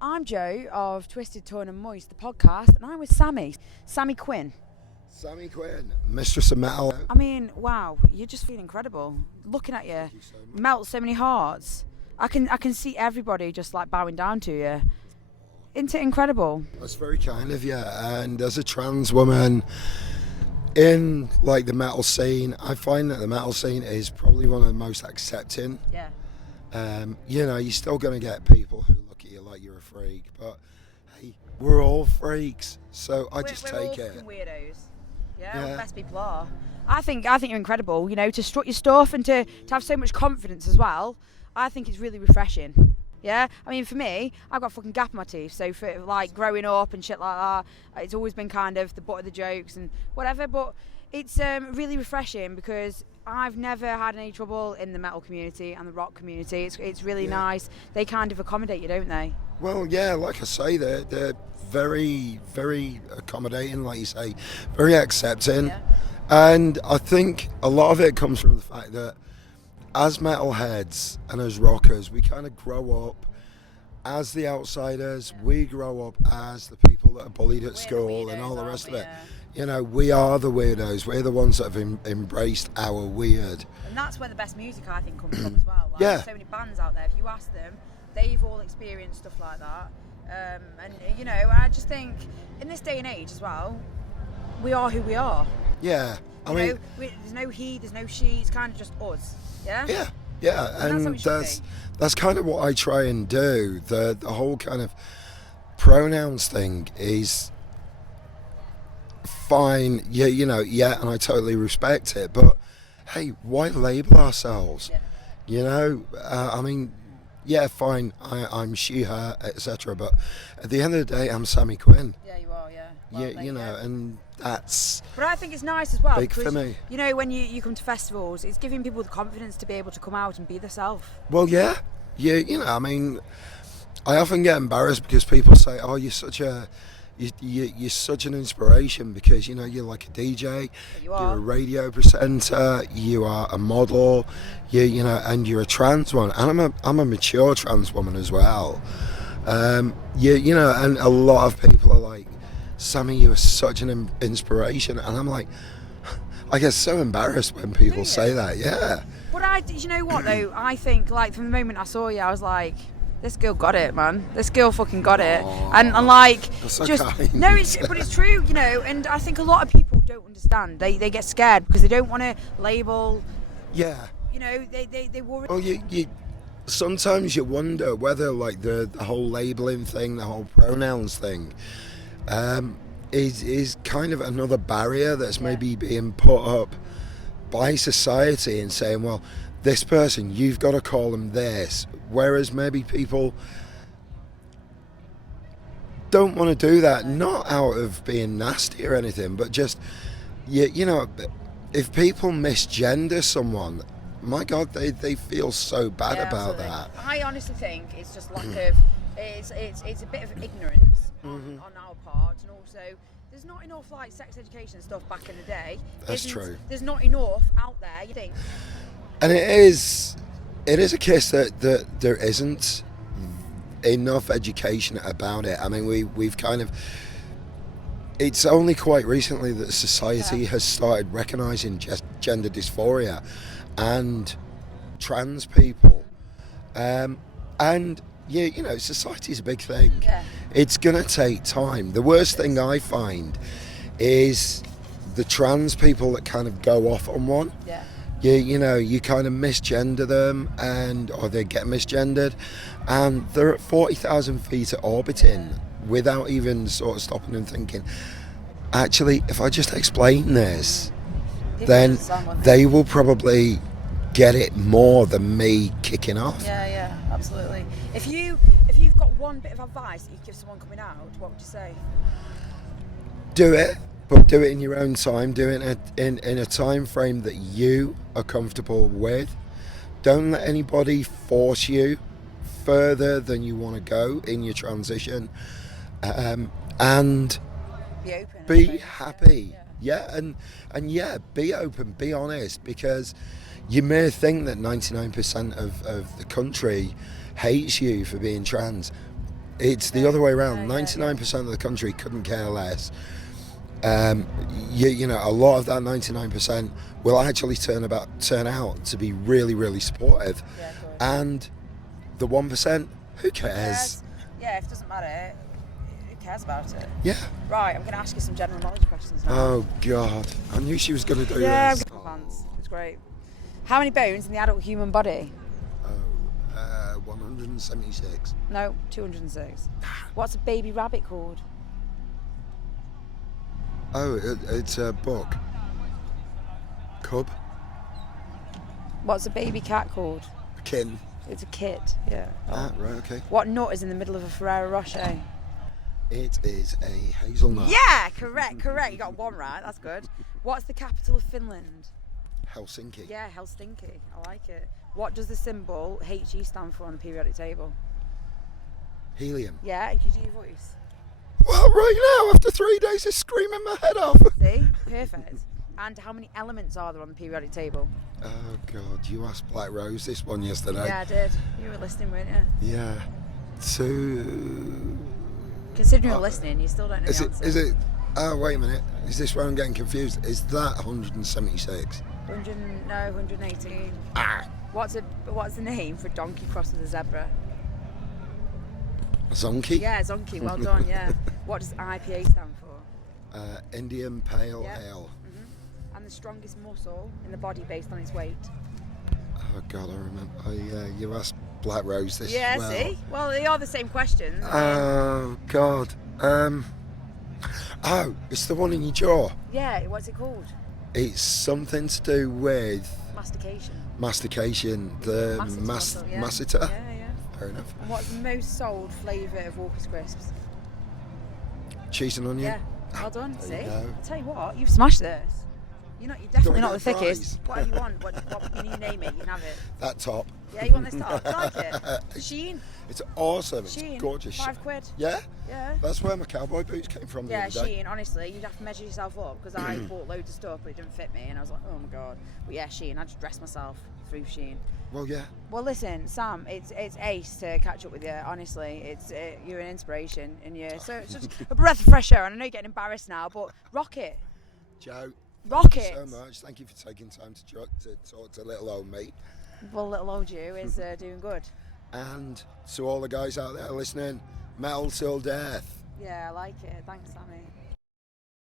I'm Joe of Twisted, Torn and Moist, the podcast, and I'm with Sammy Quinn. Sammy Quinn, Mistress of Metal. I mean, wow, you just feel incredible. Looking at you, melt so many hearts. I can see everybody just like bowing down to you. Isn't it incredible? That's very kind of you. And as a trans woman in like the metal scene, I find that the metal scene is probably one of the most accepting. Yeah. You're still going to get people who look at you like you're a freak, but hey, we're all freaks, so I just we're take all it. fucking weirdos. Yeah, all the best people are. I think you're incredible. You know, to strut your stuff and to have so much confidence as well. I think it's really refreshing. Yeah, I mean, for me, I've got a fucking gap in my teeth, so for like growing up and shit like that, it's always been kind of the butt of the jokes and whatever. But it's really refreshing because I've never had any trouble in the metal community and the rock community. It's really nice. They kind of accommodate you, don't they? Well, yeah, like I say, they're very, very accommodating, like you say, very accepting. Yeah. And I think a lot of it comes from the fact that as metalheads and as rockers, we kind of grow up as the outsiders. Yeah. We grow up as the people that are bullied at school and all the rest of it. Yeah. You know, we are the weirdos. We're the ones that have embraced our weird. And that's where the best music, I think, comes from as well. Like, Yeah. There's so many bands out there. If you ask them, they've all experienced stuff like that. I just think in this day and age as well, we are who we are. Yeah. There's no he, there's no she. It's kind of just us. Yeah. Yeah, and that's kind of what I try and do. The whole kind of pronouns thing is fine. And I totally respect it. But hey, why label ourselves? Yeah. Fine. I'm she, her, etc. But at the end of the day, I'm Sammy Quinn. Yeah, you are. Yeah. Well, and that's. But I think it's nice as well big because, for me. you know, when you come to festivals, it's giving people the confidence to be able to come out and be themselves. Well, yeah. I often get embarrassed because people say, "Oh, you're such an inspiration because you're like a DJ, you're a radio presenter, you are a model, and you're a trans one, and I'm a mature trans woman as well. And a lot of people are like, Sammy, you are such an inspiration, and I'm like, I get so embarrassed when people say that. Yeah. But you know what though? I think like from the moment I saw you, I was like, this girl got it, man. This girl fucking got it. And like, so just kind. No, but it's true, And I think a lot of people don't understand. They get scared because they don't want to label. Yeah. They worry. Well, you sometimes you wonder whether like the whole labeling thing, the whole pronouns thing, is kind of another barrier that's maybe being put up by society and saying, well, this person, you've got to call them this, whereas maybe people don't want to do that, not out of being nasty or anything, but just if people misgender someone, my God, they feel so bad about that. I honestly think it's just lack of it's a bit of ignorance on our part, and also there's not enough like sex education stuff back in the day. That's true. There's not enough out there, you think. And it is a case that there isn't enough education about it. I mean, we've kind of. It's only quite recently that society has started recognising gender dysphoria and trans people, society is a big thing. Yeah. It's gonna take time. The worst thing I find is the trans people that kind of go off on one. Yeah. You kind of misgender them, or they get misgendered, and they're at 40,000 feet at orbiting without even sort of stopping and thinking, actually, if I just explain this, then they will probably get it more than me kicking off. Yeah, absolutely. If you've got one bit of advice that you give someone coming out, what would you say? Do it, but do it in your own time. Do it in a time frame that you are comfortable with. Don't let anybody force you further than you want to go in your transition, and be open. Be happy. Be open, be honest, because you may think that 99% of the country hates you for being trans. It's the other way around. 99% of the country couldn't care less. You know, a lot of that 99% will actually turn out to be really, really supportive. Yeah, of course. And the 1%, who cares? Yeah, if it doesn't matter, who cares about it? Yeah. Right, I'm going to ask you some general knowledge questions now. Oh, God. I knew she was going to do yeah, this. I'm going to pants. It's great. How many bones in the adult human body? 176. No, 206. What's a baby rabbit called? Oh, it's a buck. Cub. What's a baby cat called? A kitten. It's a kit, yeah. Ah, right, okay. What nut is in the middle of a Ferrero Rocher? It is a hazelnut. Yeah, correct. You got one right, that's good. What's the capital of Finland? Helsinki. Yeah, Helsinki. I like it. What does the symbol HE stand for on the periodic table? Helium. Yeah, and could you do your voice? Well, right now, after 3 days of screaming my head off. See? Perfect. And how many elements are there on the periodic table? Oh, God, you asked Black Rose this one yesterday. Yeah, I did. You were listening, weren't you? Yeah. 2... Considering you're listening, you still don't know the answer. Is it... Oh, wait a minute. Is this where I'm getting confused? Is that 176? 118. Ah! What's the name for a donkey crossed with a zebra? Zonky? Yeah, Zonky. Well done, yeah. What does IPA stand for? Indian Pale Yeah. Ale. Mm-hmm. And the strongest muscle in the body based on its weight? Oh, God, I remember. You asked Black Rose this. Yeah, well. see? Well, they are the same questions. Oh, God. Oh, it's the one in your jaw. Yeah, what's it called? It's something to do with Mastication. the muscle, yeah. masseter. Yeah. Fair enough. And what's the most sold flavour of Walker's Crisps? Cheese and onion. Yeah, well done. There See? you go. I'll tell you what, you've smashed this. You're definitely Do I not the get a thickest. prize? Whatever you want, what you name it, you can have it. That top. Yeah, you want this top? I like it. Sheen. It's awesome. It's Sheen. gorgeous. £5. Yeah? Yeah. That's where my cowboy boots came from the Yeah, other day. Shein, honestly, you'd have to measure yourself up because I bought loads of stuff but it didn't fit me and I was like, oh my god. But yeah, Shein, I just dressed myself through Shein. Well, yeah. Well, listen, Sam, it's ace to catch up with you. Honestly, you're an inspiration and you're it's just a breath of fresh air. And I know you're getting embarrassed now, but rock it. Joe, Rock thank it. you so much. Thank you for taking time to talk to little old me. Well, little old you is doing good. And to all the guys out there listening, metal till death. Yeah, I like it. Thanks, Sammy.